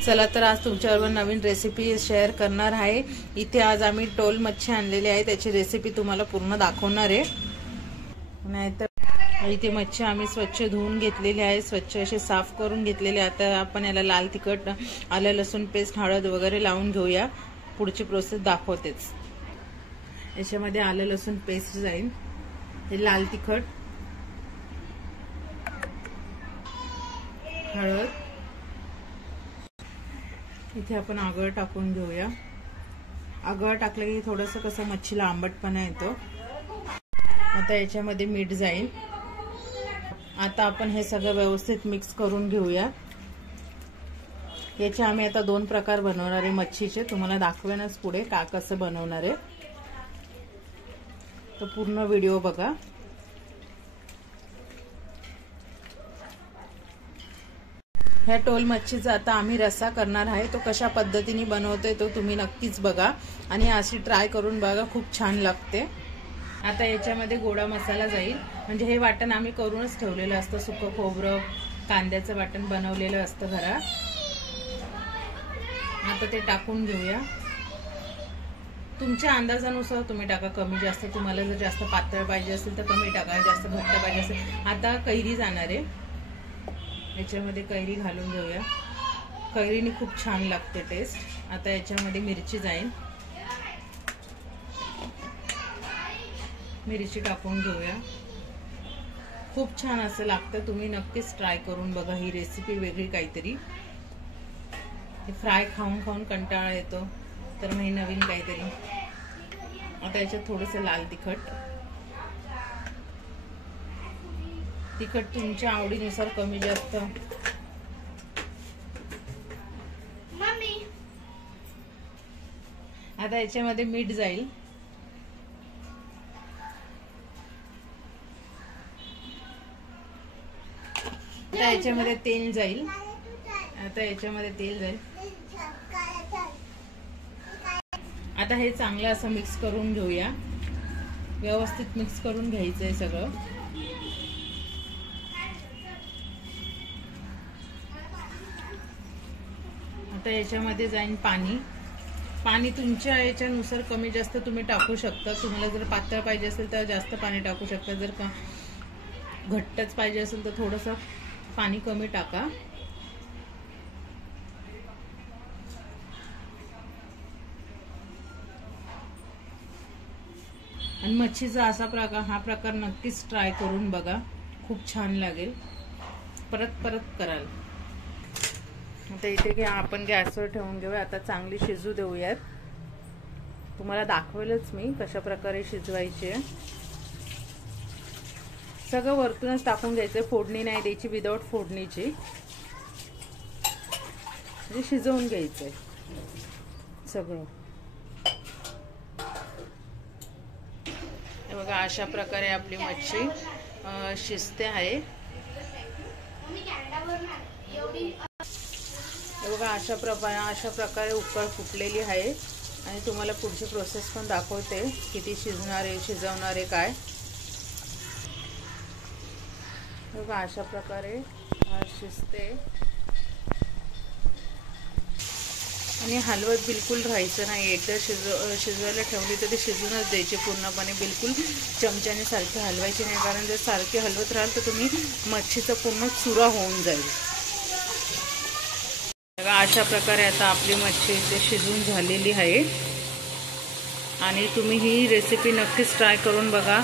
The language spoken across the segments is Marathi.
चला तर आज तुमच्याबरोबर नवीन रेसिपी शेअर करणार आहे। इथे आज आम्ही टोल मच्छी आणलेली आहे, त्याची रेसिपी तुम्हाला पूर्ण दाखवणार आहे। नाहीतर इथे मच्छी आम्ही स्वच्छ धुवून घेतलेली आहे, स्वच्छ असे साफ करून घेतलेले। आता आपण याला लाल तिखट, आलं लसूण पेस्ट, हळद वगैरे लावून घेऊया। पुढची प्रोसेस दाखवतेच। याच्यामध्ये आलं लसूण पेस्ट जाईल, हे लाल तिखट, हळद, इथे आपण आगळ टाकून घेऊया। आगळ टाकलं की थोडंसं कसं मच्छीला आंबटपणा येतो। आता याच्यामध्ये मीठ जाईल। आता आपण हे सगळं व्यवस्थित मिक्स करून घेऊया। याचे आम्ही आता 2 प्रकार बनवणार आहे मच्छीचे, तुम्हाला दाखवेनच पुढे का कसं बनवणार आहे, तर पूर्ण व्हिडिओ बघा। ह्या टोल मच्छीचा आता आम्ही रस्सा करणार आहे, तो कशा पद्धतीने बनवतोय तो तुम्ही नक्कीच बघा आणि अशी ट्राय करून बघा, खूप छान लागते। आता याच्यामध्ये गोडा मसाला जाईल, म्हणजे हे वाटण आम्ही करूनच ठेवलेलं असतं, सुकं खोबरं कांद्याचं वाटण बनवलेलं असतं घरात। आता ते टाकून घेऊया। तुमच्या अंदाजानुसार तुम्ही टाका, कमी जास्त, तुम्हाला जर जास्त पातळ पाहिजे असेल तर कमी टाका, जास्त घट्ट पाहिजे असेल। आता कैरी जाणार आहे, याच्यामध्ये कैरी घालून घेऊया। कैरीने खूप छान लागते टेस्ट। आता याच्यामध्ये मिरची जाईल, मिरची टाकून घेऊया। खूप छान असं लागतं, तुम्ही नक्कीच ट्राय करून बघा। ही रेसिपी वेगळी काहीतरी, फ्राय खाऊन खाऊन कंटाळा येतो, तर मग नवीन काहीतरी। आता याच्यात थोडंसं लाल तिखट, तिखट तुमच्या आवडीनुसार कमी जास्त। आता याच्यामध्ये मीठ जाईल, आता याच्यामध्ये तेल जाईल, आता याच्यामध्ये तेल जाईल। आता हे चांगलं असं मिक्स करून घेऊया, व्यवस्थित मिक्स करून घ्यायचंय सगळं। आता याच्यामध्ये जाईल पाणी, पाणी तुमच्या याच्यानुसार कमी जास्त तुम्ही टाकू शकता। तुम्हाला जर पातळ पाहिजे असेल तर जास्त पाणी टाकू शकता, जर का घट्टच पाहिजे असेल तर थोडंसं पाणी कमी टाका। आणि मच्छीचा असा प्रकार, हा प्रकार नक्कीच ट्राय करून बघा, खूप छान लागेल, परत परत कराल। आता इथे की आपण गॅसवर ठेवून घेऊया, आता चांगली शिजू देऊयात। तुम्हाला दाखवेलच मी कशा प्रकारे शिजवायची आहे। सगळं वरतूनच टाकून घ्यायचं, फोडणी नाही द्यायची, विदाउट फोडणीची, म्हणजे शिजवून घ्यायचंय सगळं। हे बघा, अशा प्रकारे आपली मच्छी शिजते आहे। हे बघा, अशा प्रकारे उकळ फुटलेली आहे। आणि तुम्हाला पुढची प्रोसेस पण दाखवते, किती शिजणार आहे, शिजवणार आहे काय। बघा, अशा प्रकारे शिजते आणि हलवत बिलकुल राहायचं नाही। एकदा शिजवायला ठेवली तर ते शिजूनच द्यायचे पूर्णपणे, बिलकुल चमच्याने सारखे हलवायचे नाही, कारण जर सारखे हलवत राहाल तर तुम्ही मच्छीचा पूर्ण चुरा होऊन जाईल। अशा प्रकारे आता आपली मच्छी इथे शिजून झालेली आहे आणि तुम्ही ही रेसिपी नक्कीच ट्राय करून बघा।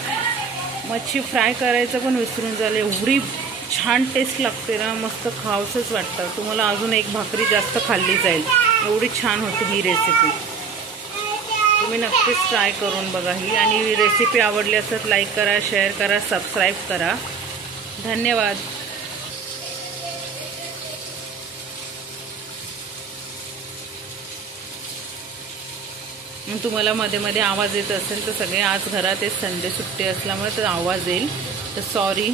मच्छी फ्राय करायचं पण विसरून झालं, एवढी छान टेस्ट लागते ना, मस्त खावंसंच वाटतं। तुम्हाला अजून एक भाकरी जास्त खाल्ली जाईल, एवढी छान होती ही रेसिपी। तुम्ही नक्कीच ट्राय करून बघा ही, आणि रेसिपी आवडली असेल लाईक करा, शेअर करा, सबस्क्राईब करा। धन्यवाद। तुम्हाला मध्ये मध्ये आवाज येत असेल तर सगळे आज घरात संडे सुट्टी असल्यामुळे तर आवाज येईल, तर सॉरी।